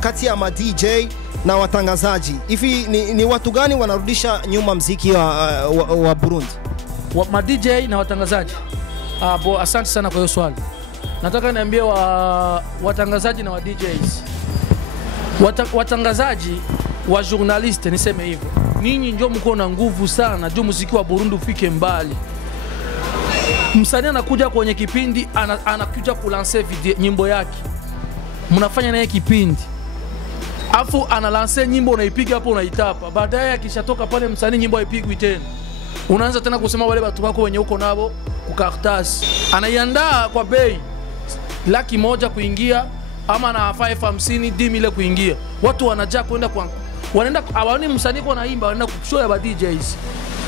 kati ya ma DJ na watangazaji. Hivi ni watu gani wanarudisha nyuma muziki wa Burundi? Ma DJ na watangazaji. Asante sana kwa hiyo swali. Nataka niambie watangazaji na wa DJs. Watangazaji wa journaliste niseme hivyo. Ninyi ndio mko na nguvu sana juu muziki wa Burundi ufike mbali. Msanii anakuja kwenye kipindi anakuja kulanse video nyimbo yake. Mnafanya naye kipindi. Afu analanse nyimbo unaipiga hapo unaitapa. Baadaye akishatoka pale msanii nyimbo haipigwi tena. Unaanza tena kusema wale watu wako wenye uko nabo kukartasi. Anaiandaa kwa bei $100,000 kuingia ama na 550 10,000 kuingia. Watu wanajaa kwenda wanaenda hawaoni msanii kwa naimba wanaenda show ya DJs.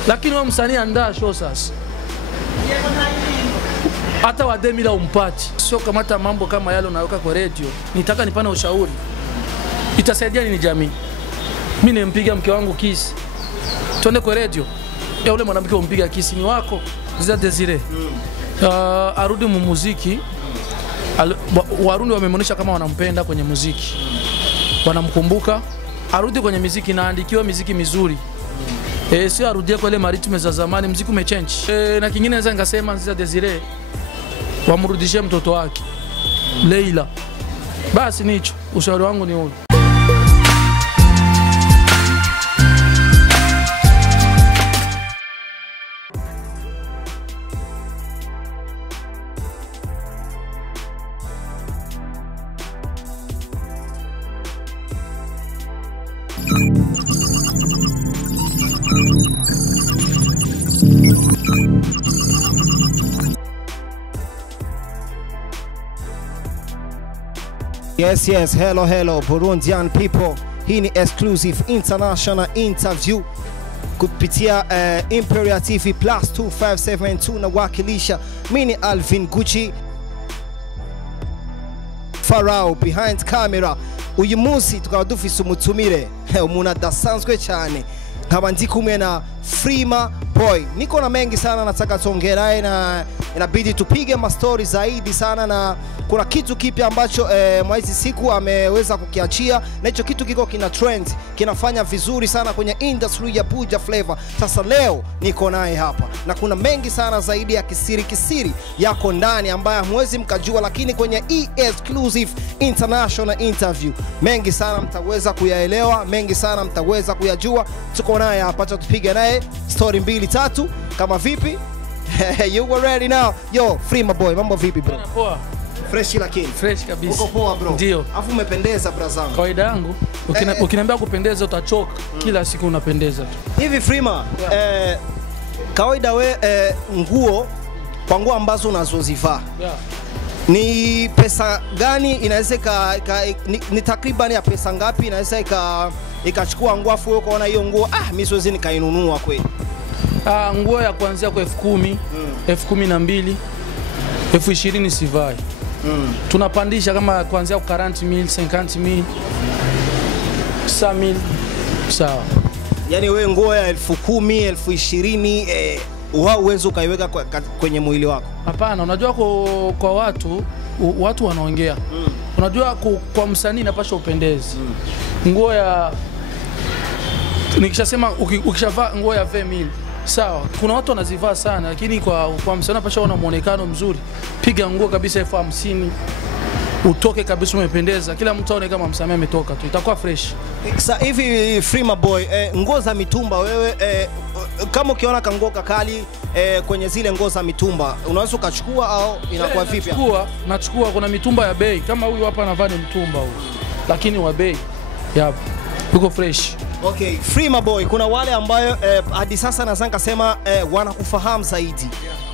Lakini wao msanii andaa show sasa. Hata wa 10,000 umpati. Sio kamata mambo kama yale unaweka kwa radio. Nitaka nipane ushauri. Itasaidia nini jamii? Mimi nimpiga mke wangu kisi. Twende kwa radio. Yule mwanamke umpiga kisi ni wako. Ziza Desire. Arudi mu muziki. Warundi wamemuonesha kama wanampenda kwenye muziki. Wanamkumbuka. Arudi kwenye muziki na andikiwa muziki mizuri. Sio arudie kwa ile maritme za zamani, muziki umechange. Na kingine naweza ngasema Ziza Desire wamrudishie mtoto wake Leila. Basi nicho ushauri wangu ni huo. Yes, hello Burundian people. Hii ni exclusive international interview kupitia Imperial TV +2572 na wakilisha. Mimi ni Alvin Gucci Farao behind camera. Uyu munsi tukaba dufise umutumire umuntu adasanzwe cyane. Nkaba ndi kumwe na Freema Boy. Niko na mengi sana nataka tuongerae na inabidi tupige ma stories zaidi sana, na kuna kitu kipya ambacho mwezi siku ameweza kukiachia, na hicho kitu kiko kina trend, kinafanya vizuri sana kwenye industry ya Buja Flavor. Sasa leo niko naye hapa na kuna mengi sana zaidi ya kisiri yako ndani ambayo hamwezi mkajua, lakini kwenye exclusive international interview mengi sana mtaweza kuyaelewa, mengi sana mtaweza kuyajua. Tuko naye hapa, tupige naye story 2-3 kama vipi. You already know. Yo, Freema Boy, mambo vipi bro? Poa. Fresh lakini. Fresh kabisa. Uko poa bro? Ndio. Afu umependeza brazangu. Kawaida yangu, ukiniambia kupendeza utachoka. Kila siku unapendeza tu. Hivi Freema, kawaida we nguo kwa nguo ambazo unazozivaa. Yeah. Ni pesa gani inaweza ni takriban ya pesa ngapi inaweza ikachukua nguo afu ukaona hiyo nguo mimi siwezi nikainunua kweli? Nguo ya kuanzia kwa 10,000, 12,000, 20,000 sivai. Tunapandisha kama kuanzia kwa 40,000, 50,000, 100,000. Sawa. Yani wewe nguo ya 10,000, 20,000 wao uwezo ukaiweka kwenye mwili wako? Hapana, unajua kwa watu wanaongea. Unajua kwa msanii inapaswa upendeze. Nguo ya nikishasema ukishavaa nguo ya 20,000 sawa, kuna watu wanazivaa sana, lakini kwa msanii inapaswa una muonekano mzuri. Piga nguo kabisa 50,000 utoke kabisa umependeza, kila mtu aone kama msanii ametoka tu, itakuwa fresh. Sasa hivi Freema Boy, nguo za mitumba wewe kama ukiona kanguo kakali kwenye zile nguo za mitumba unaweza ukachukua au inakuwa vipi? Nachukua, kuna mitumba ya bei kama huyu hapa anavaa ni mtumba huyu, lakini wa bei yapo uko fresh. Okay, Freema Boy, kuna wale ambayo hadi sasa naweza nikasema wanakufahamu zaidi.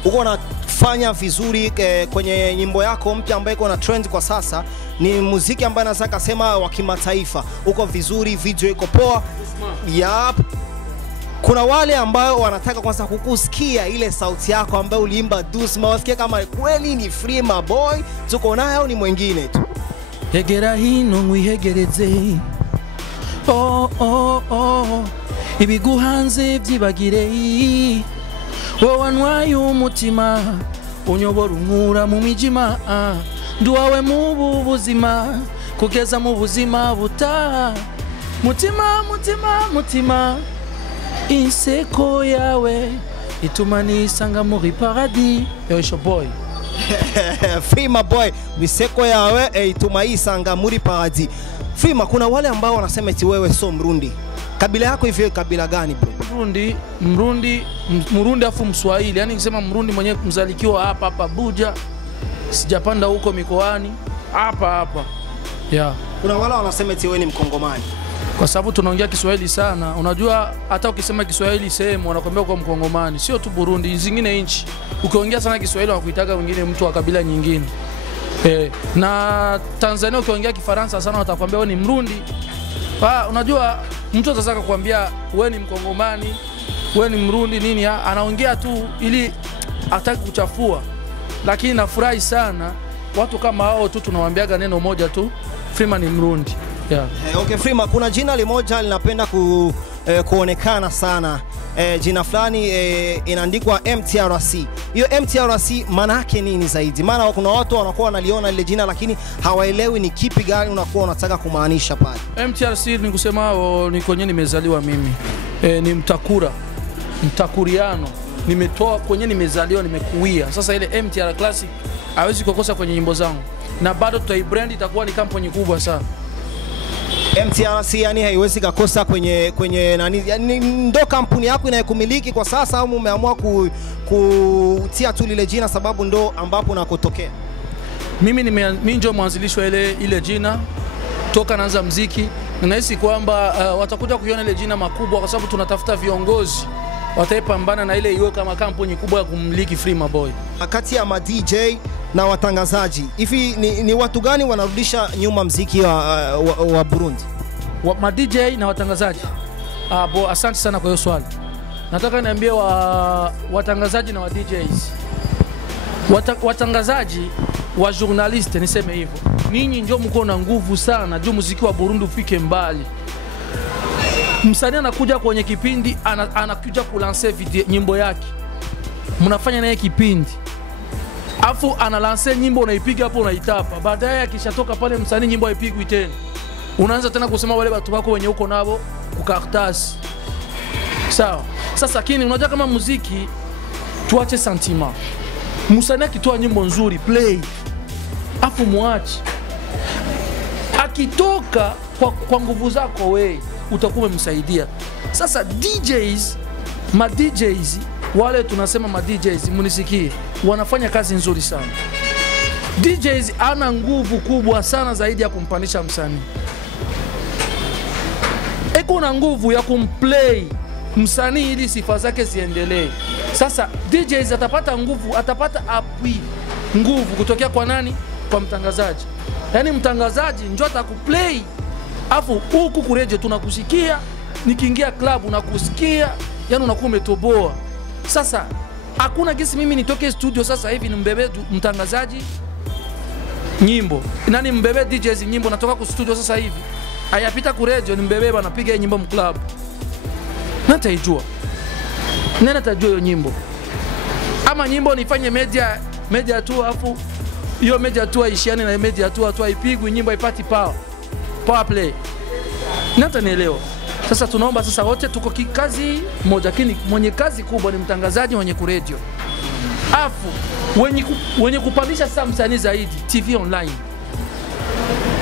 Uko unafanya vizuri kwenye nyimbo yako mpya ambayo iko na trend kwa sasa, ni muziki ambayo naweza kusema wa kimataifa. Uko vizuri, video iko poa. Yap. Kuna wale ambao wanataka kwanza kukusikia ile sauti yako ambayo uliimba Dusma, wasikie kama kweli ni Freema Boy, tuko naye au ni mwingine tu. Hegera hino ngwihegereze. Ibiguhanze byibagire. Wowanwaye umutima unyobora umura mu mijima. Nduwawe mu buzima kugeza mu buzima buta mutima mutima mutima inseko yawe ituma nisanga muri paradis. Yo boy Freema boy, miseko yawe ituma isanga muri paradis. Freema, kuna wale ambao wanasema eti wewe so Mrundi. Kabila yako hivi kabila gani bro? Mrundi afu Mswahili. Yani nikisema Mrundi mwenyewe mzalikiwa hapa Buja. Sijapanda huko mikoani. Hapa. Yeah. Kuna wale wanasema eti wewe ni Mkongomani. Kwa sababu tunaongea Kiswahili sana. Unajua hata ukisema Kiswahili sehemu wanakuambia kwa Mkongomani. Sio tu Burundi, zingine nchi. Ukiongea sana Kiswahili wanakuitaga wengine mtu wa kabila nyingine. Na Tanzania ukiongea Kifaransa sana watakwambia wewe ni Mrundi. Unajua mtu atasaka kukwambia wewe ni Mkongomani, wewe ni Mrundi nini, anaongea tu ili ataki kuchafua. Lakini nafurahi sana watu kama hao tu tunawaambiaga neno moja tu, Freema ni Mrundi. Yeah. Okay Freema, kuna jina limoja linapenda kuonekana sana. Jina fulani inaandikwa MTRC. Hiyo MTRC maana yake nini zaidi? Maana kuna watu wanakuwa wanaliona ile jina lakini hawaelewi ni kipi gani unakuwa unataka kumaanisha pale. MTRC ni kusema ni kwenye nimezaliwa mimi. Ni mtakuriano. Nimetoa kwenye nimezaliwa, nimekuia. Sasa ile MTR Classic hawezi kukosa kwenye nyimbo zangu. Na bado tutaibrand, itakuwa ni kampuni kubwa sana. MTRC yani haiwezi kukosa kwenye nani, yani ndo kampuni yako inayokumiliki kwa sasa au umeamua kutia tu lile jina sababu ndo ambapo unakotokea? Mimi ndio mwanzilishi wa ile jina toka naanza muziki. Ninahisi kwamba watakuja kuiona ile jina makubwa kwa sababu tunatafuta viongozi wataipambana na ile iwe kama kampuni kubwa ya kumiliki Freema boy. Kati ya ma DJ na watangazaji, hivi ni watu gani wanarudisha nyuma muziki wa Burundi? Ma DJ na watangazaji. Asante sana kwa hiyo swali. Nataka niambie watangazaji na wa DJs. Watangazaji wa journaliste niseme hivyo. Ninyi ndio mko na nguvu sana juu muziki wa Burundi ufike mbali. Msanii anakuja kwenye kipindi anakuja kulancer video nyimbo yake. Mnafanya naye kipindi. Afu analancer nyimbo unaipiga hapo unaitapa. Baadaye akishatoka pale msanii nyimbo haipigwi tena. Unaanza tena kusema wale watu wako wenye uko nabo kukartasi. Sawa. Sasa lakini unajua kama muziki tuache sentiment. Msanii akitoa nyimbo nzuri play. Afu muache. Akitoka kwa nguvu zako wewe utakuwa umemsaidia. Sasa DJs, ma DJs wale tunasema ma DJs munisikie wanafanya kazi nzuri sana. DJs ana nguvu kubwa sana zaidi ya kumpandisha msanii. Eko na nguvu ya kumplay msanii ili sifa zake ziendelee. Sasa DJs atapata nguvu, atapata nguvu kutokea kwa nani? Kwa mtangazaji. Yaani mtangazaji njoo atakuplay. Afu huku kureje tunakusikia, nikiingia club unakusikia, yani unakuwa umetoboa. Sasa hakuna kesi mimi nitoke studio sasa hivi nimbebe mtangazaji nyimbo. Nani mbebe DJs nyimbo natoka ku studio sasa hivi. Hayapita kureje nimbebe bana piga nyimbo mclub. Nataijua. Nani atajua hiyo nyimbo? Ama nyimbo nifanye media tu afu hiyo media tu aishiane na media tu haipigwi nyimbo haipati power play. Nata nielewa. Sasa tunaomba sasa wote tuko kikazi moja, lakini mwenye kazi kubwa ni mtangazaji mwenye kuredio. Afu wenye kupandisha sasa msanii zaidi TV online.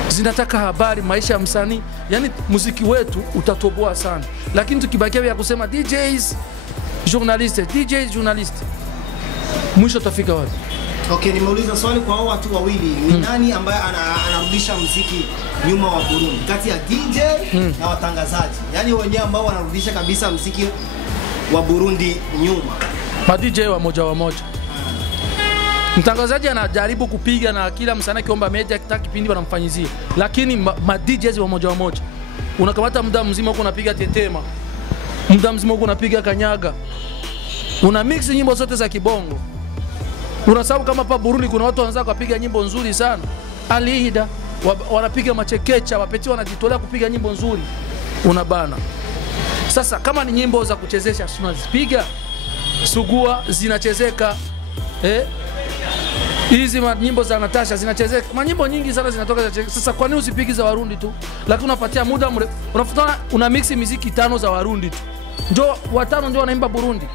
Zinataka habari maisha ya msanii, yani muziki wetu utatoboa sana. Lakini tukibakia ya kusema DJs journalist mwisho tafika wapi? Okay, nimeuliza swali kwa hao watu wawili. Ni nani ambaye anarudisha muziki nyuma wa Burundi? Kati ya DJ na watangazaji. Yaani wenyewe ambao wanarudisha kabisa muziki wa Burundi nyuma. Ma DJ wa moja. Mtangazaji anajaribu kupiga na kila msanii kiomba media kitaki kipindi wanamfanyizia. Lakini ma DJs wa moja. Unakamata muda mzima uko unapiga tetema. Muda mzima uko unapiga kanyaga. Una mix nyimbo zote za kibongo. Unasababu kama pa Burundi kuna watu wanaanza kupiga nyimbo nzuri sana. Alihida wanapiga machekecha, wapeti wanajitolea kupiga nyimbo nzuri. Unabana. Sasa kama ni nyimbo za kuchezesha tunazipiga. Sugua zinachezeka. Hizi nyimbo za Natasha zinachezeka. Manyimbo nyingi sana zinatoka za. Sasa kwa nini usipigi za Warundi tu? Lakini unapatia muda mrefu. Unafuta una mix muziki 5 za Warundi tu. Njoo watano ndio wanaimba Burundi.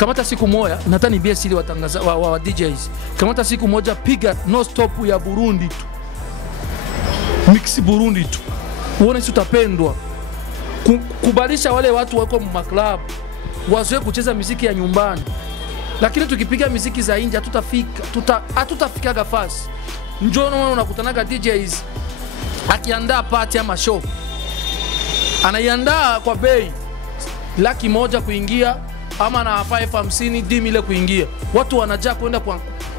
Kamata siku moja, nataka niambie siri watangaza wa DJs. Kamata siku moja piga no stop ya Burundi tu. Mix Burundi tu. Uone si utapendwa. Kubadilisha wale watu wako mu club. Wazoe kucheza muziki ya nyumbani. Lakini tukipiga muziki za nje hatutafika fast. Njoo unakutanaga DJs akiandaa party ama show. Anaiandaa kwa bei $100,000 kuingia ama na 550 10,000 kuingia. Watu wanajaa kwenda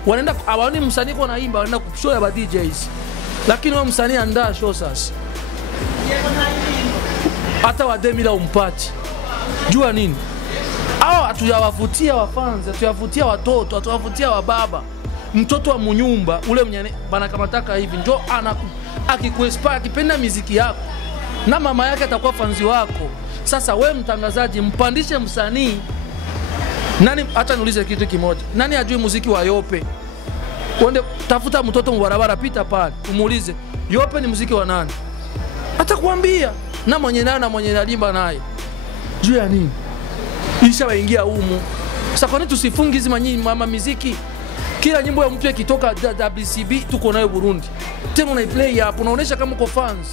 wanaenda hawaoni msanii kwa naimba, wanaenda kushow ya DJs. Lakini wao msanii andaa show sasa. Hata wa 10,000 umpati. Jua nini? Hao hatuyawavutia wafans, hatuyawavutia watoto, hatuyawavutia wababa. Mtoto wa munyumba ule mnyane bana kamataka hivi njoo akikuinspire akipenda muziki yako na mama yake atakuwa fanzi wako. Sasa we mtangazaji mpandishe msanii. Nani hata niulize kitu kimoja. Nani ajui muziki wa Yope? Uende tafuta mtoto mbarabara pita pale, umuulize, Yope ni muziki wa nani? Atakwambia. Na mwenye nayo na mwenye nalimba naye. Juu ya nini? Isha waingia humu. Sasa kwa nini tusifungi hizi mama muziki? Kila nyimbo ya mtu ikitoka WCB tuko nayo Burundi. Tena unaiplay hapo, unaonesha kama uko fans.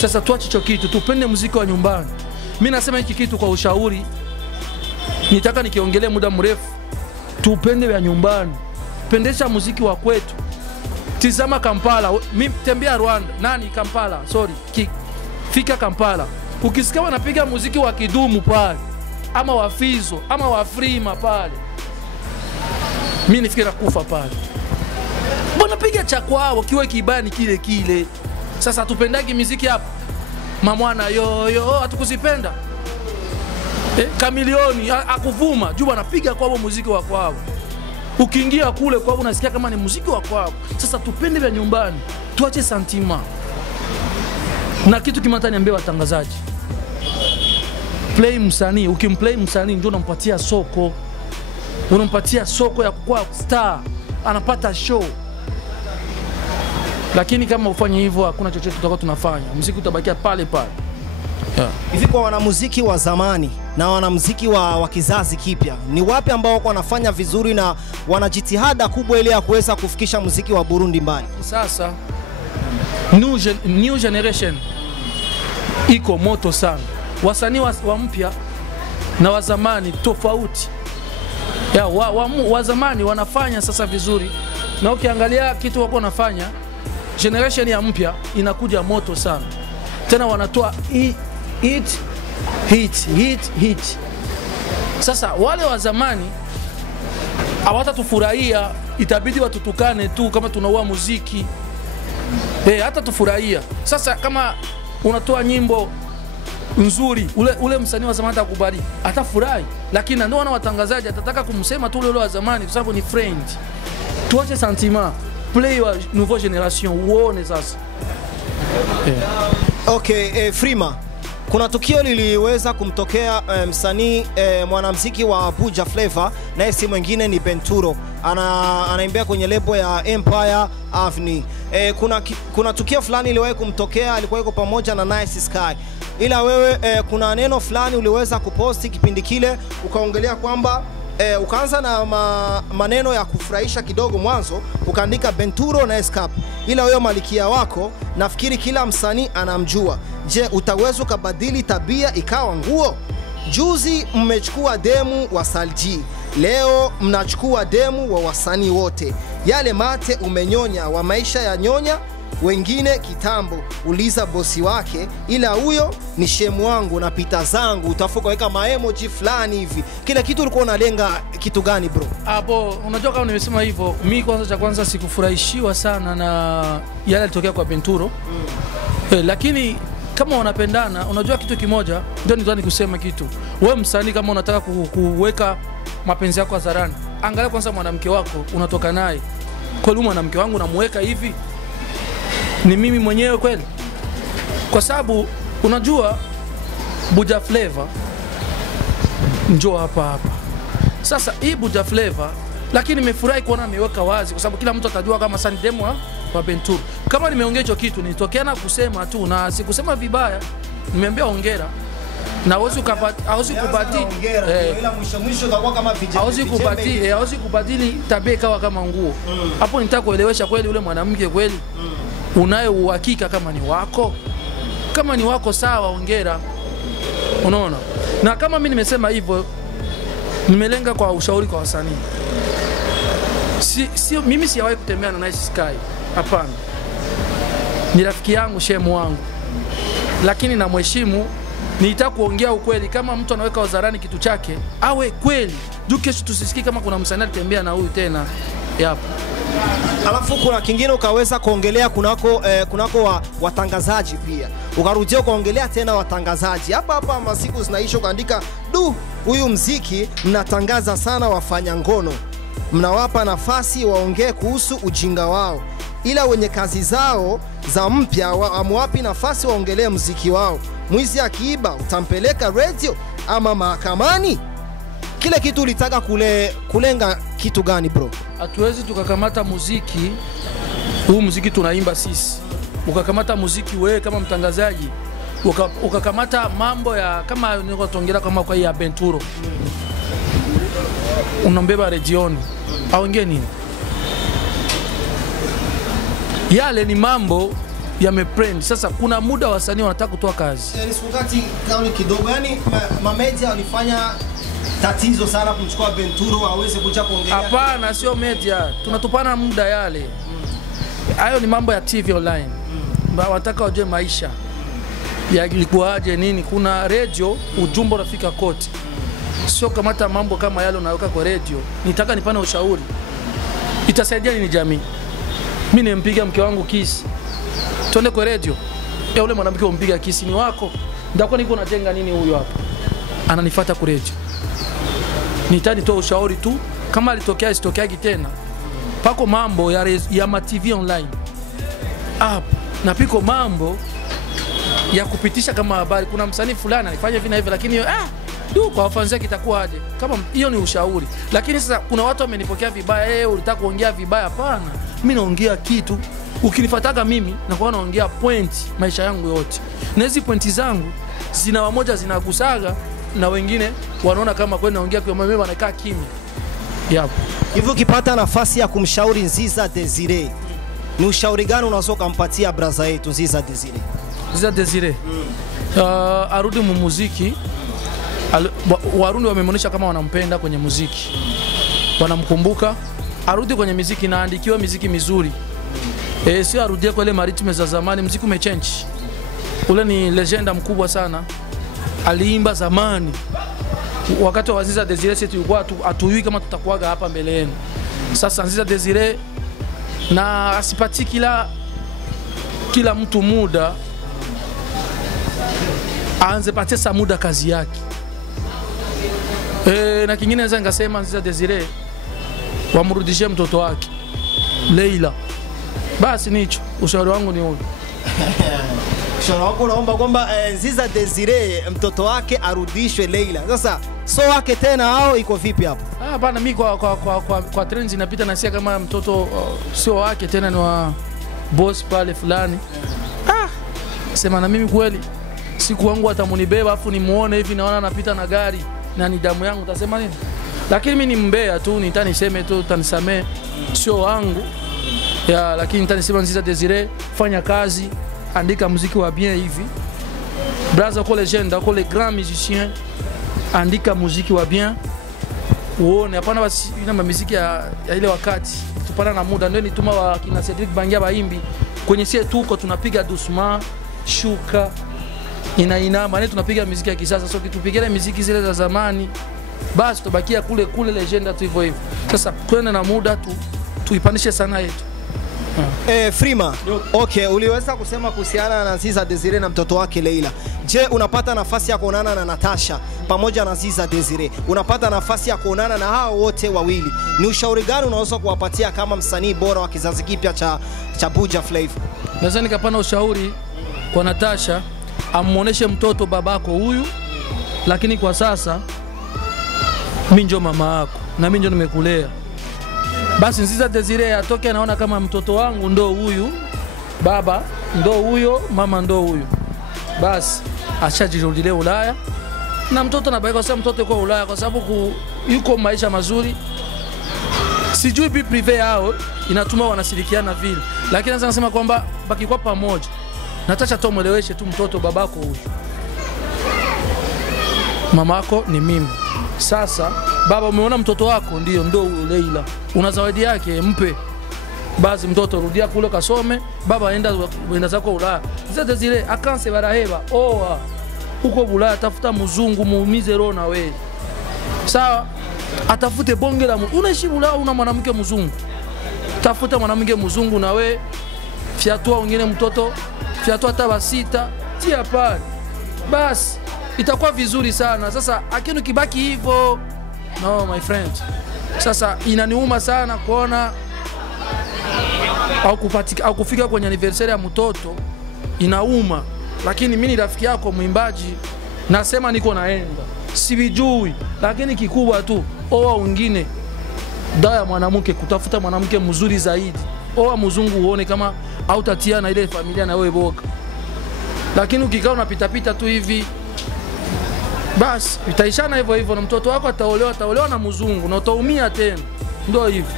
Sasa tuache hicho kitu, tupende muziki wa nyumbani. Mimi nasema hiki kitu kwa ushauri. Nitaka nikiongelea muda mrefu. Tupende ya nyumbani. Pendesha muziki wa kwetu. Tizama Kampala, mimi tembea Rwanda, nani Kampala, sorry. Fika Kampala. Ukisikia wanapiga muziki wa kidumu pale, ama wa Fizo, ama wa Frima pale. Mimi nifikira kufa pale. Mbona piga cha kwao kiwe kibani kile kile. Sasa tupendagi muziki hapa. Mamwana yo hatukuzipenda. Kamilioni akuvuma juu anapiga kwao muziki wa kwao. Ukiingia kule kwao unasikia kama ni muziki wa kwao. Sasa tupende vya nyumbani. Tuache santima. Na kitu kimata niambie watangazaji. Play msanii, ukimplay msanii ndio unampatia soko. Unampatia soko ya kuwa star, anapata show. Lakini kama ufanye hivyo hakuna chochote tutakuwa tunafanya. Muziki utabakia pale pale. Hivi kwa wanamuziki wa zamani na wanamuziki wa kizazi kipya, ni wapi ambao wako wanafanya vizuri na wanajitihada kubwa ili ya kuweza kufikisha muziki wa Burundi mbali? Sasa new generation iko moto sana. Wasanii wa mpya na wa zamani tofauti. Wa zamani wanafanya sasa vizuri. Na ukiangalia kitu wako wanafanya, generation ya mpya inakuja moto sana. Tena wanatoa hit. Sasa wale wa zamani hawatatufurahia, itabidi watutukane tu kama tunaua muziki. Hata tufurahia. Sasa kama unatoa nyimbo nzuri, ule msanii wa zamani atakubali, atafurahi. Lakini ndio wana watangazaji atataka kumsema tu ule wa zamani kwa sababu ni friend. Tuache sentiment, play wa nouvelle generation uone sasa. Okay, Frima, kuna tukio liliweza kumtokea msanii mwanamuziki wa Buja Flavor, na si mwingine ni Benturo. Anaimbia kwenye lebo ya Empire Avenue. Kuna tukio fulani iliwahi kumtokea, alikuwa yuko pamoja na Nice Sky. Ila wewe kuna neno fulani uliweza kuposti kipindi kile, ukaongelea kwamba ukaanza na maneno ya kufurahisha kidogo mwanzo, ukaandika Benturo na Escape. Ila wewe malikia wako nafikiri kila msanii anamjua. Je, utaweza kubadili tabia ikawa nguo? Juzi mmechukua demu wa Salji, leo mnachukua demu wa wasanii wote. Yale mate umenyonya wa maisha ya nyonya wengine kitambo, uliza bosi wake, ila huyo ni shemu wangu na pita zangu. Utafuka weka maemoji fulani hivi. Kila kitu ulikuwa unalenga kitu gani bro? Hapo unajua kama nimesema hivyo, mimi kwanza sikufurahishiwa sana na yale yalitokea kwa Benturo. Lakini kama wanapendana, unajua kitu kimoja, ndio nitaka nikusema kitu. Wewe msanii kama unataka kuweka mapenzi yako hadharani, angalia kwanza mwanamke wako unatoka naye. Kweli mwanamke wangu namuweka hivi? Ni mimi mwenyewe kweli? Kwa sababu unajua Buja Flavor njoo hapa. Sasa hii Buja Flavor lakini nimefurahi kuona ameweka wazi kwa sababu kila mtu atajua kama sasa ni demo wa Benturo. Kama nimeongea hicho kitu nitokea na kusema tu na sikusema vibaya, nimeambia hongera. Na hauwezi kubadili ila mwisho utakuwa kama vijembe. Hauwezi kubadili tabia ikawa kama nguo. Hapo nitaka kuelewesha kweli ule mwanamke kweli unaye uhakika kama ni wako. Kama ni wako sawa, hongera. Unaona? Na kama mimi nimesema hivyo, nimelenga kwa ushauri kwa wasanii. Mimi sijawahi kutembea na Nice Sky. Hapana. Ni rafiki yangu, shemu wangu. Lakini na mheshimu, nitaka kuongea ukweli. Kama mtu anaweka wazarani kitu chake, awe kweli. Juu kesho tusisikie kama kuna msanii anatembea na huyu tena. Yapo. Alafu kuna kingine ukaweza kuongelea kunako watangazaji pia. Ukarudia kuongelea tena watangazaji. Hapa masiku zinaisha ukaandika, huyu mziki mnatangaza sana wafanya ngono. Mnawapa nafasi waongee kuhusu ujinga wao. Ila wenye kazi zao za mpya amwapi nafasi waongelee mziki wao. Mwizi akiiba utampeleka radio ama mahakamani? Kile kitu ulitaka kulenga kitu gani bro? Hatuwezi tukakamata muziki, huu muziki tunaimba sisi. Ukakamata muziki wewe kama mtangazaji, ukakamata mambo ya kama niko tuongea kama kwa ya Benturo. Unambeba redioni. Aongee nini? Yale ni mambo yameprend. Sasa kuna muda wasanii wanataka kutoa kazi. Nisukati kauli kidogo, yani media walifanya tatizo sana kumchukua Benturo aweze kuja kuongelea. Hapana, sio media. Tunatupana muda yale. Hayo ni mambo ya TV online. Wanataka wajue maisha yalikuwaje nini. Kuna radio, ujumbe unafika kote. Sio kamata mambo kama yale unaweka kwa radio. Nitaka nipane ushauri. Itasaidia nini jamii? Mimi nimpiga mke wangu kisi. Tuende kwa radio. Yule mwanamke umpiga kisi ni wako. Ndako niko najenga nini huyu hapa? Ananifuata kwa radio. Nitanitoa ushauri tu kama alitokea isitokeagi tena. Pako mambo ya ma TV online. Na piko mambo ya kupitisha kama habari. Kuna msanii fulani alifanya hivi na hivi lakini kwa wafanzi kitakuwa aje? Kama hiyo ni ushauri. Lakini sasa kuna watu wamenipokea vibaya, ulitaka kuongea vibaya. Hapana. Mimi naongea kitu. Ukinifuataga mimi na kwa naongea point maisha yangu yote. Na hizi pointi zangu zina wamoja zinagusaga na wengine wanaona kama kweli naongea kwa mimi wanakaa kimya. Yapo. Hivyo ukipata nafasi ya kumshauri Nziza Desire, ni ushauri gani unaweza kumpatia brother yetu Nziza Desire? Nziza Desire. Arudi mu muziki. Warundi wamemonyesha kama wanampenda kwenye muziki. Wanamkumbuka. Arudi kwenye muziki na andikiwe muziki mizuri. Sio arudie kwa ile maritime za zamani, muziki umechange. Ule ni legenda mkubwa sana. Aliimba zamani. Wakati wa Nziza Desire sisi tulikuwa hatujui kama tutakuaga hapa mbele yenu. Sasa Nziza Desire na asipati kila mtu muda, aanze patesa muda kazi yake. Na kingine naweza ngasema Nziza Desire wamrudishie mtoto wake Leila. Basi nicho ushauri wangu ni huo. Ushauri wako unaomba kwamba Nziza Desire mtoto wake arudishwe Leila. Sasa wake tena hao iko vipi hapo? Hapana, mimi kwa trends inapita na sia kama mtoto sio wake tena ni wa boss pale fulani. Sema na mimi kweli siku wangu atamunibeba afu nimuone hivi naona anapita na gari na ni damu yangu, utasema nini? Lakini mimi ni mbea tu, nitaniseme tu, utanisamee, sio wangu. Lakini nitanisema Nziza Desire, fanya kazi, andika muziki wa bien hivi. Brother ko legenda, ko le grand musicien, andika muziki wa bien. Uone hapana basi ina muziki ya ile wakati. Tupana na muda ndio nituma wa kina Cedric Bangia baimbi. Kwenye sie tuko tunapiga doucement, shuka. Maana tunapiga muziki ya kisasa, sio kitupigele muziki zile za zamani. Basi tubakia kule legenda tu hivyo hivyo. Sasa twende na muda tuipanishe sana yetu. Frima, okay, uliweza kusema kuhusiana na Nziza Desire na mtoto wake Leila. Je, unapata nafasi ya kuonana na Natasha pamoja na Nziza Desire? Unapata nafasi ya kuonana na hao wote wawili? Ni ushauri gani unaweza kuwapatia kama msanii bora wa kizazi kipya cha Buja Flavor? Naweza nikapana ushauri kwa Natasha, amuoneshe mtoto babako huyu, lakini kwa sasa mimi ndio mama yako na mimi ndio nimekulea. Basi Nziza Desire atoke anaona kama mtoto wangu ndo huyu, baba ndo huyo, mama ndo huyu. Basi ashajirudilie Ulaya. Na mtoto anabaki kwa mtoto yuko Ulaya kwa sababu yuko maisha mazuri. Sijui bi privé yao inatuma wanashirikiana vile. Lakini sasa nasema kwamba baki kwa pamoja. Nataka tomweleweshe tu mtoto babako huyu. Mamako ni mimi. Sasa baba umeona mtoto wako ndo Leila. Una zawadi yake mpe. Basi mtoto rudia kule kasome, baba aenda zako Ulaya. Zote zile akanse baraheba. Oa. Huko Ulaya tafuta mzungu muumize roho na wewe. Sawa? Atafute bonge la unaishi Ulaya una mwanamke mzungu. Tafuta mwanamke mzungu na wewe. Fiatua wengine mtoto, fiatua hata sita, tia pale. Basi itakuwa vizuri sana. Sasa akini kibaki hivyo, no my friend. Sasa inaniuma sana kuona au kufika kwenye anniversary ya mtoto, inauma. Lakini mimi ni rafiki yako mwimbaji, nasema niko naenda. Sivijui, lakini kikubwa tu oa wengine. Daya mwanamke, kutafuta mwanamke mzuri zaidi. Oa mzungu uone kama hautatia na ile familia na wewe boka. Lakini ukikaa unapita tu hivi, basi itaishana hivyo na mtoto wako ataolewa na mzungu na utaumia tena. Ndio hivyo.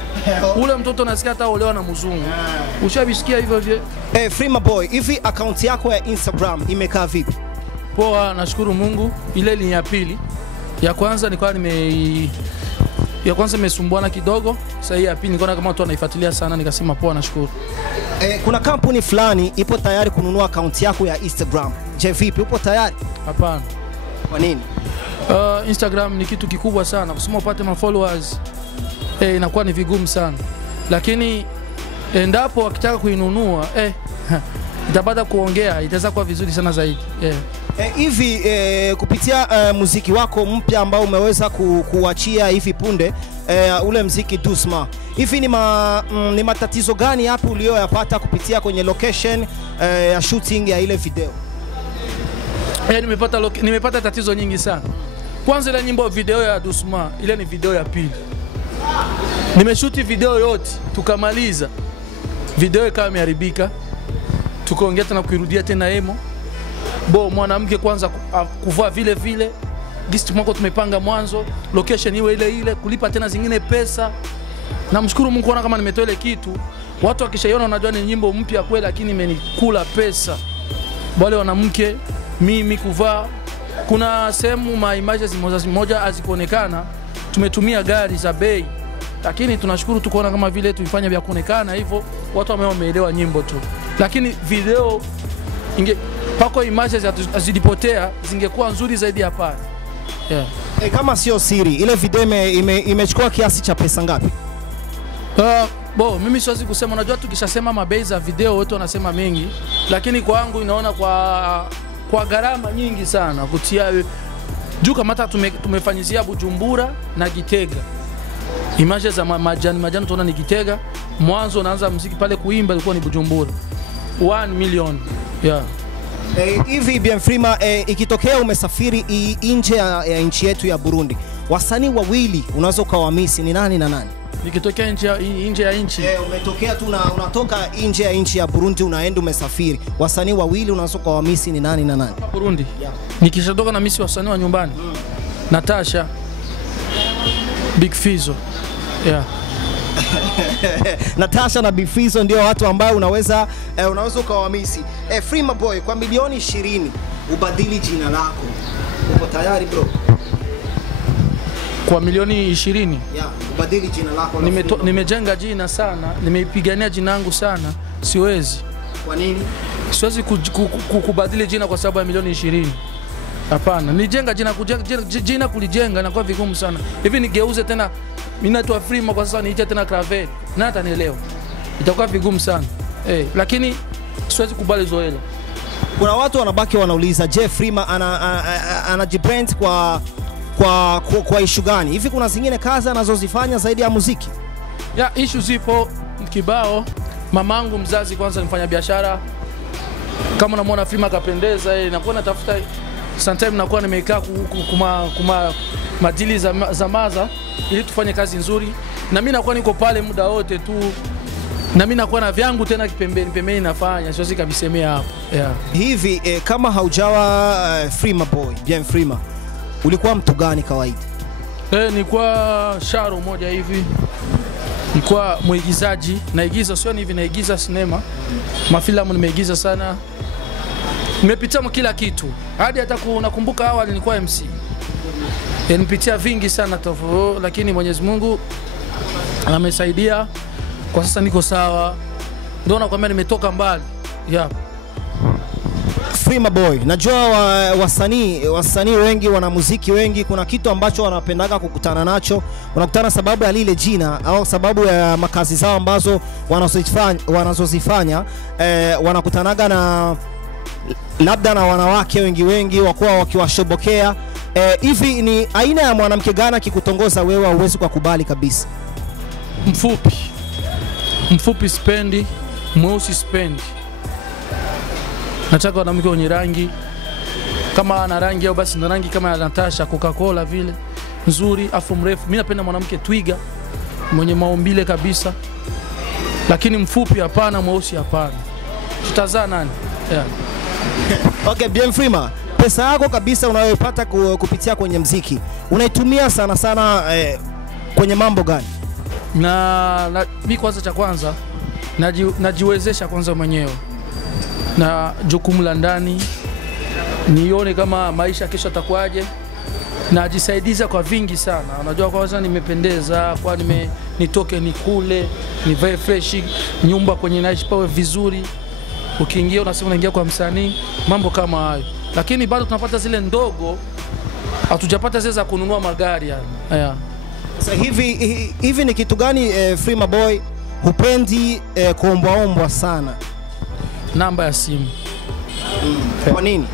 Ule mtoto nasikia ataolewa na mzungu. Ushabisikia hivyo vile? Freema Boy, hivi account yako ya Instagram imekaa vipi? Poa, nashukuru Mungu. Ile ni ya pili. Ya kwanza nilikuwa nimesumbuana kidogo. Sasa hii ya pili nilikuwa kama watu wanaifuatilia sana, nikasema poa, nashukuru. Kuna kampuni fulani ipo tayari kununua account yako ya Instagram. Je, vipi, upo tayari? Hapana. Kwa nini? Instagram ni kitu kikubwa sana. Kusema upate followers inakuwa ni vigumu sana. Lakini endapo wakitaka kuinunua itapata kuongea, itaweza kuwa vizuri sana zaidi. Hivi kupitia muziki wako mpya ambao umeweza kuachia hivi punde, ule muziki Dusma, hivi ni matatizo gani hapo uliyoyapata kupitia kwenye location ya shooting ya ile video? Nimepata tatizo nyingi sana. Kwanza ile nyimbo video ya Dusma, ile ni video ya pili. Nimeshuti video yote, tukamaliza. Video ikawa imeharibika. Tukaongea tena kuirudia tena emo. Mwanamke kwanza kuvaa vile gisi mwako tumepanga mwanzo, location iwe ile kulipa tena zingine pesa. Namshukuru Mungu kuona kama nimetoa ile kitu. Watu wakishaiona wanajua ni nyimbo mpya kweli, lakini imenikula pesa. Wale wanamke mimi kuvaa, kuna sehemu images moja hazikuonekana, tumetumia gari za bei. Lakini tunashukuru tu kuona kama vile tulifanya vya kuonekana hivyo, watu wameelewa nyimbo tu. Lakini video pako images azidipotea zingekuwa nzuri zaidi hapa. Kama sio siri, ile video imechukua kiasi cha pesa ngapi? Mimi siwezi kusema, unajua tukishasema mabei za video watu wanasema mengi, lakini kwangu inaona kwa gharama nyingi sana kutia juu. Kama hata tumefanyizia Bujumbura na Gitega. Images za majani tunaona ni Gitega, mwanzo naanza muziki pale kuimba ilikuwa ni Bujumbura. 1 million. Hivi Bien Freema, ikitokea umesafiri nje ya nchi yetu ya Burundi, wasanii wawili unaweza ukawamisi, ni nani na nani? Nikitokea nje ya nchi, umetokea tu unatoka nje ya nchi ya Burundi unaenda umesafiri, wasanii wawili unaweza ukawamisi, ni nani na nani? Burundi. Nikishatoka na misi wasanii wa nyumbani. Natasha, Big Fizzo. Natasha na Big Fizzo ndio watu ambao unaweza ukawamisi. Freema Boy, kwa milioni 20 ubadili jina lako, uko tayari bro? Kwa milioni 20? Ubadili jina lako. Nimejenga jina sana, nimeipigania jina langu sana, siwezi. Kwa nini? Siwezi kubadili jina kwa sababu ya milioni 20. Hapana, nijenga jina kulijenga inakuwa vigumu sana. Hivi nigeuze tena mimi naitwa Freema kwa sasa niite tena Clavel, na hata nielewa. Itakuwa vigumu sana. Lakini siwezi kubali zoela. Kuna watu wanabaki wanauliza, je, Freema anajibrand kwa issue gani? Hivi kuna zingine kazi anazozifanya zaidi ya muziki? Issue zipo kibao. Mamangu mzazi kwanza mfanya biashara. Kama unamwona Freema kapendeza, nakuwa natafuta sometimes nakuwa nimekaa kuma madili za maza ili tufanye kazi nzuri. na mimi nakuwa niko pale muda wote tu, na mimi nakuwa na vyangu tena pembeni nafanya, siwezi kabisemea hapo. Yeah. Hivi kama haujawa Freema Boy, Bien Freema, ulikuwa mtu gani kawaida? Nilikuwa sharo moja hivi. Nilikuwa mwigizaji, naigiza, sio hivi naigiza sinema. Mafilamu nimeigiza sana. Nimepitia kila kitu. Hadi hata nakumbuka awali nilikuwa MC. Nimepitia vingi sana tofauti, lakini Mwenyezi Mungu amesaidia. Kwa sasa niko sawa. Ndio nakwambia nimetoka mbali. Yeah. Freema Boy, najua wasanii wengi, wanamuziki wengi, kuna kitu ambacho wanapendaga kukutana nacho. Wanakutana sababu ya lile jina au sababu ya makazi zao ambazo wanazozifanya. Wanakutanaga na labda na wanawake wengi wakuwa wakiwashobokea. Hivi ni aina ya mwanamke gani kikutongoza wewe uwezi kukubali kabisa? Mfupi spendi, mweusi spendi. Nataka mwanamke mwenye rangi, kama ana rangi au basi na rangi kama ya Natasha Coca-Cola vile, nzuri afu mrefu. Mimi napenda mwanamke twiga, mwenye maumbile kabisa. Lakini mfupi hapana, mweusi hapana. Tutazaa nani? Yeah. Okay, Bien Freema, pesa yako kabisa unayopata kupitia kwenye muziki, unaitumia sana kwenye mambo gani? Mimi kwanza cha kwanza najiwezesha kwanza mwenyewe. Na jukumu la ndani nione kama maisha kesho atakuaje, najisaidiza kwa vingi sana. Unajua kwanza nimependeza, kwa nitoke nikule, nivae fresh, nyumba kwenye naishi pawe vizuri. Ukiingia unasema unaingia kwa msanii, mambo kama hayo. Lakini bado tunapata zile ndogo, hatujapata zile za kununua magari yani. Yeah. Sasa hivi ni kitu gani Freema Boy hupendi kuombwa sana? Namba ya simu. Kwa nini?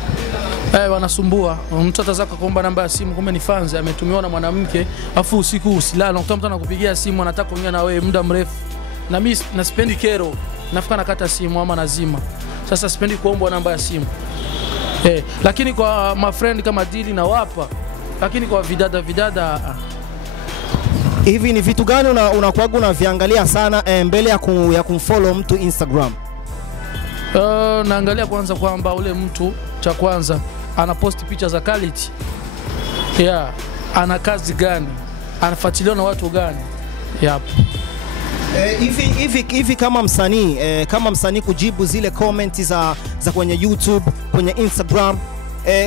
Wanasumbua. Mtu atazaka kuomba namba ya simu, kumbe ni fans ametumiwa na mwanamke, afu usiku usilala unakuta mtu anakupigia simu anataka kuongea na wewe muda mrefu. Na mimi nasipendi kero, nafika nakata simu ama nazima. Sasa sipendi kuomba namba ya simu. Lakini kwa my friend kama dili na wapa, lakini kwa vidada hivi ni vitu gani unakuwa unaviangalia sana mbele ya kumfollow mtu Instagram? Naangalia kwanza kwamba ule mtu cha kwanza anapost picha za quality. Yeah, ana kazi gani? Anafuatiliwa na watu gani? Yep. Hivi kama msanii kujibu zile comment za kwenye YouTube, kwenye Instagram,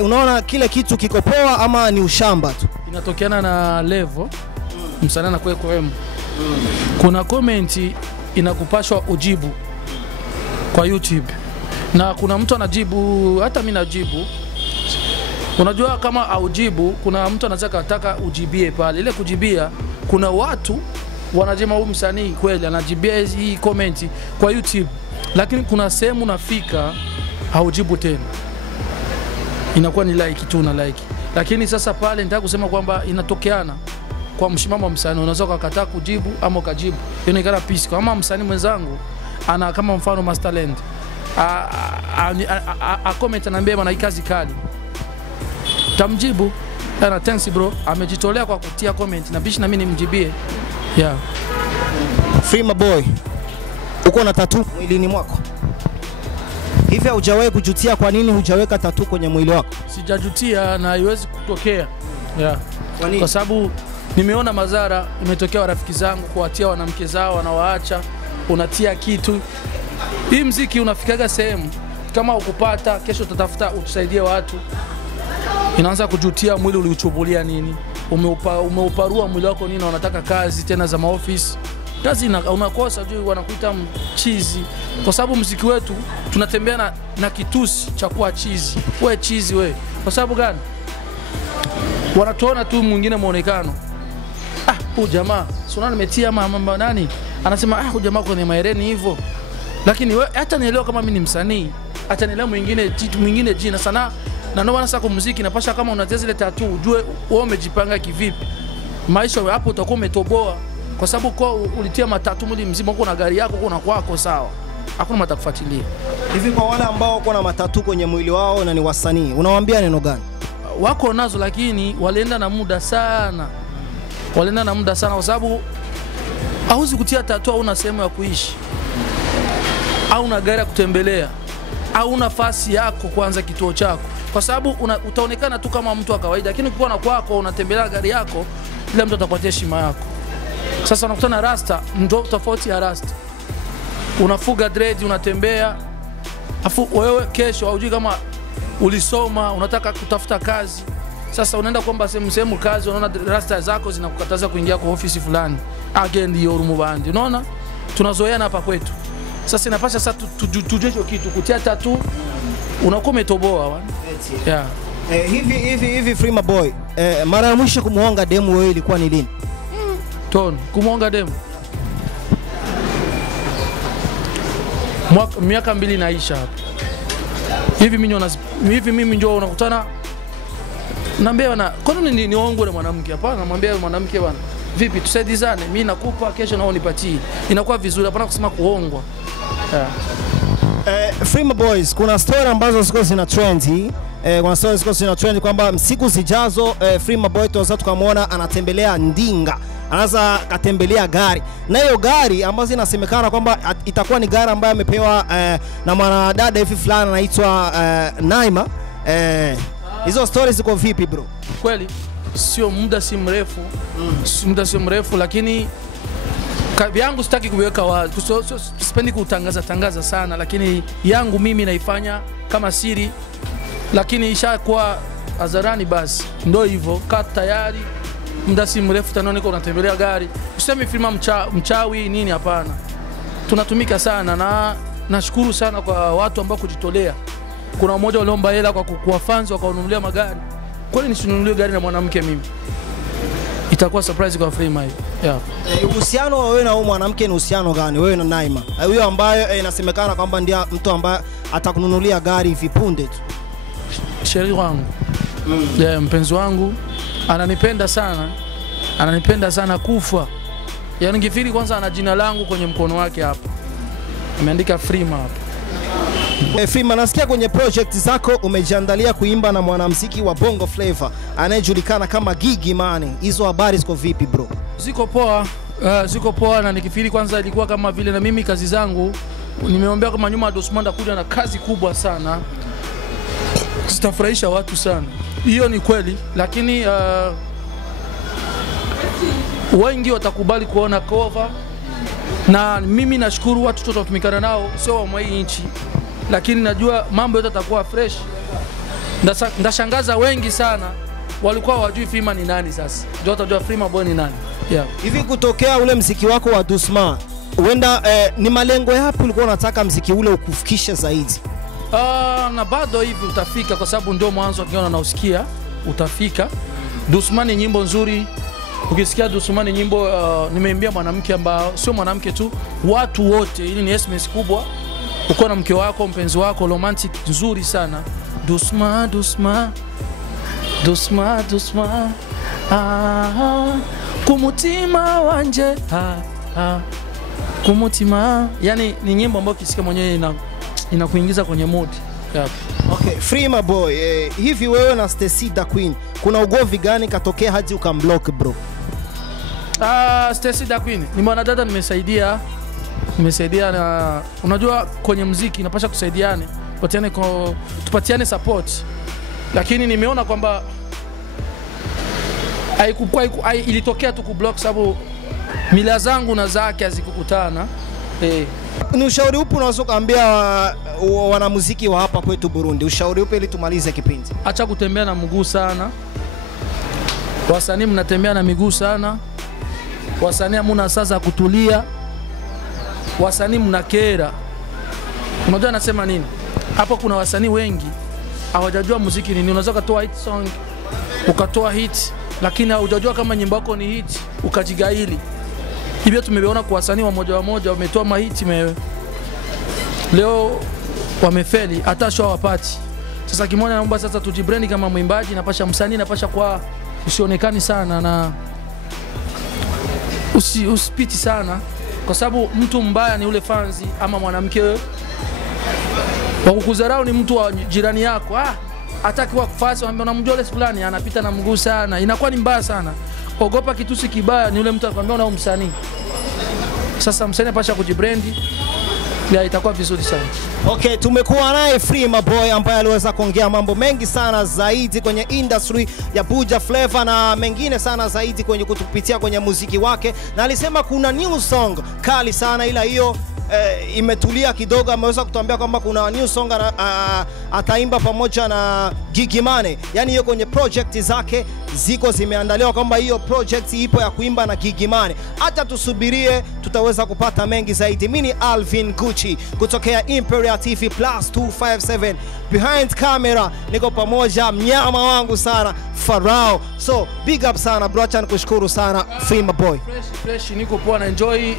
unaona kile kitu kiko poa ama ni ushamba tu? Inatokeana na level msanii anakuwa kwema. Kuna comment inakupashwa ujibu kwa YouTube, na kuna mtu anajibu, hata mimi najibu. Unajua kama aujibu, kuna mtu anataka ujibie pale. Ile kujibia, kuna watu wanajema huyu msanii kweli anajibia hii comment kwa YouTube, lakini kuna sehemu nafika haujibu tena, inakuwa ni like tu na like. Lakini sasa pale nataka kusema kwamba inatokeana kwa mshimamo wa msanii, unaweza kukataa kujibu ama ukajibu. Hiyo ni kana peace. Kama msanii mwenzangu ana kama mfano Masterland comment ananiambia bwana hii kazi kali, tamjibu ana thanks bro, amejitolea kwa kutia comment na bishi na mimi nimjibie. Yeah. Freema Boy, uko na tattoo mwilini mwako? Hivi hujawahi kujutia kwa nini hujaweka tattoo kwenye mwili wako? Sijajutia na haiwezi kutokea. Yeah. Kwa sababu nimeona madhara imetokea rafiki zangu kuwatia wanamke zao wanawaacha, unatia kitu. Hii muziki unafikaga sehemu kama ukupata kesho utatafuta utusaidie watu, inaanza kujutia mwili uliuchubulia nini, umeuparua mwili wako nini, unataka kazi tena za maofisi, kazi unakosa juu wanakuita mchizi. Kwa sababu muziki wetu tunatembea na kitusi cha kuwa chizi. Wewe chizi wewe. Kwa sababu gani? Wanatuona tu mwingine muonekano. Huyu jamaa, si unaona nimetia mama nani? Anasema huyu jamaa kwenye mahereni hivyo. Lakini wewe hata nielewa kama mimi ni msanii, hata nielewa mwingine jina sana. Na ndio maana sasa kwa muziki napasha kama unacheza ile tattoo ujue wewe umejipanga kivipi. Maisha hapo utakuwa umetoboa, kwa sababu kwa ulitia matatu mwili mzima, uko na gari yako, uko na kwako sawa. Hakuna matakufuatilia. Hivi kwa wale ambao wako na matatu kwenye mwili wao na ni wasanii, unawaambia neno gani? Wako nazo lakini walienda na muda sana. Walienda na muda sana kwa sababu hauwezi kutia tattoo au una sehemu ya kuishi, au una gari ya kutembelea, au una nafasi yako kwanza kituo chako, kwa sababu utaonekana tu kama mtu wa kawaida, lakini ukiwa na kwako unatembelea gari yako, kila mtu atakupatia heshima yako. Sasa unakutana rasta, ndio tofauti ya rasta. Unafuga dread, unatembea, afu wewe kesho haujui kama ulisoma, unataka kutafuta kazi. Sasa unaenda kwamba sehemu kazi, unaona rasta zako zinakukataza kuingia kwa ofisi fulani. Again hiyo rumubandi. Unaona? Tunazoeana hapa kwetu. Sasa inapaswa sasa tujue hiyo kitu, kutia tattoo unakuwa umetoboa. Yeah. Hivi Freema Boy, mara ya mwisho kumuonga demu wewe ilikuwa ni lini? Ton, kumuonga demu miaka 2 naisha hapa. Hivi mimi njoo unakutana naambia bana, kwa nini niongwe na mwanamke? Hapana, namwambia mwanamke bana, vipi tusaidizane, mimi nakupa kesho nao nipatie. Inakuwa vizuri, hapana kusema kuongwa. Yeah. Freema Boys, kuna story ambazo ziko zina trend. Kuna story ziko zina trend kwamba siku zijazo Freema Boy tunaweza tukamwona anatembelea ndinga. Anaanza katembelea gari. Na hiyo gari ambazo inasemekana kwamba itakuwa ni gari ambayo amepewa na mwanadada hivi fulani anaitwa Naima. Hizo stories ziko vipi bro? Kweli sio muda si mrefu. Muda si mrefu, lakini yangu sitaki kuweka wazi. Sipendi kutangaza sana, lakini yangu mimi naifanya kama siri, lakini ishakuwa hadharani basi. Ndio hivyo, kaa tayari. Muda si mrefu tanaona unatembelea gari. Usemi Freema mchawi nini, hapana. Tunatumika sana na nashukuru sana kwa watu ambao kujitolea. Kuna mmoja waliomba hela kwa fans wakanunulia magari. Kwani nisinunulie gari na mwanamke mimi? Itakuwa surprise kwa Freema hiyo. Yeah. Uhusiano wa wewe na huyo mwanamke ni uhusiano gani? Wewe na Naima. Huyo ambaye inasemekana kwamba ndiye mtu ambaye atakununulia gari hivi punde tu. Sheri wangu. Yeah, mpenzi wangu. Ananipenda sana. Ananipenda sana kufa. Yaani ngifiri kwanza ana jina langu kwenye mkono wake hapa. Ameandika Freema hapa. Freema, nasikia kwenye project zako umejiandalia kuimba na mwanamuziki wa Bongo Flava anayejulikana kama Gigy Money. Hizo habari ziko vipi bro? Ziko poa na nikifiri kwanza ilikuwa kama vile na mimi kazi zangu nimeombea kama nyuma Dosmanda kuja na kazi kubwa sana. Zitafurahisha watu sana. Hiyo ni kweli, lakini wengi watakubali kuona cover, na mimi nashukuru watu tutatumikana nao sio wa mwa nchi, lakini najua mambo yote yatakuwa fresh. Ndashangaza wengi sana walikuwa wajui Freema ni nani, sasa ndio watajua Freema Boy ni nani. Yeah. Hivi kutokea ule muziki wako wa Dusma, uenda ni malengo yapi ulikuwa unataka muziki ule ukufikishe zaidi? Na bado hivi utafika, kwa sababu ndio mwanzo ukiona na usikia utafika. Dusma ni nyimbo nzuri. Ukisikia Dusma ni nyimbo nimeimbia mwanamke ambao sio mwanamke tu, watu wote. Hili ni SMS kubwa. Uko na mke wako, mpenzi wako, romantic nzuri sana. Dusma, Dusma, Dusma, Dusma, kumutima wanje, kumutima. Yani ni nyimbo ambayo ukisikia mwenyewe inakuingiza kwenye mood. Yeah. Okay, Freema Boy, hivi wewe na Stacy Da Queen kuna ugovi gani katokea hadi ukamblock bro? Stacy Da Queen ni mwanadada nimesaidia na unajua kwenye muziki inapaswa kusaidiane, tupatiane support, lakini nimeona kwamba ilitokea tu kublock sababu mila zangu na zake hazikukutana. Ni ushauri upi unaweza kuambia wanamuziki wa hapa kwetu Burundi? Ushauri upi ili tumalize kipindi? Acha kutembea na mguu sana. Wasanii mnatembea na miguu sana. Wasanii hamna saa za kutulia. Wasanii mnakera. Unajua nasema nini? Hapo kuna wasanii wengi hawajajua muziki nini. Unaweza kutoa hit song, ukatoa hit, lakini hujajua kama nyimbo yako ni hit, ukajigaili. Hivyo tumeona kwa wasanii wa moja wametoa mahiti leo wamefeli, hata show wapati. Sasa kimoja naomba sasa tujibrand kama mwimbaji, napasha msanii, napasha kwa usionekani sana na usipiti sana, kwa sababu mtu mbaya ni ule fanzi ama mwanamke wa kukudharau ni mtu wa jirani yako. Hataki wa kufasi, unamjua yule fulani anapita na mguu sana, inakuwa ni mbaya sana. Ogopa kitusi kibaya ni ule mtu akwambia una msanii. Sasa msanii pasha kujibrandi, ya itakuwa vizuri sana. Okay, tumekuwa naye Freema Boy ambaye aliweza kuongea mambo mengi sana zaidi kwenye industry ya Buja Flavor na mengine sana zaidi kwenye kutupitia kwenye muziki wake, na alisema kuna new song kali sana, ila hiyo imetulia kidogo. Ameweza kutuambia kwamba kuna new song ataimba pamoja na Gigy Money, yani hiyo kwenye project zake ziko zimeandaliwa kwamba hiyo project ipo ya kuimba na Gigy Money. Hata tusubirie, tutaweza kupata mengi zaidi. Mimi ni Alvin Gucci kutokea Imperial TV +257 behind camera, niko pamoja mnyama wangu sana Farao. So big up sana bro, acha nikushukuru sana Freema Boy. Fresh niko poa na enjoy,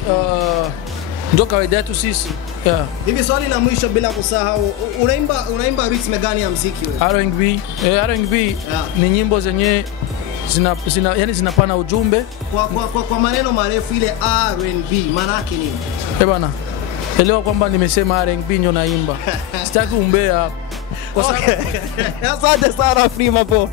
ndo kawaida yetu sisi. Yeah. Hivi swali la mwisho bila kusahau, unaimba rhythm gani ya muziki wewe? R&B. R&B ni nyimbo zenye yani zinapana ujumbe. Kwa maneno marefu, ile R&B maana yake nini? Bana, elewa kwamba nimesema R&B ndio naimba. Sitaki umbea. Okay. Asante sana Freema Boy.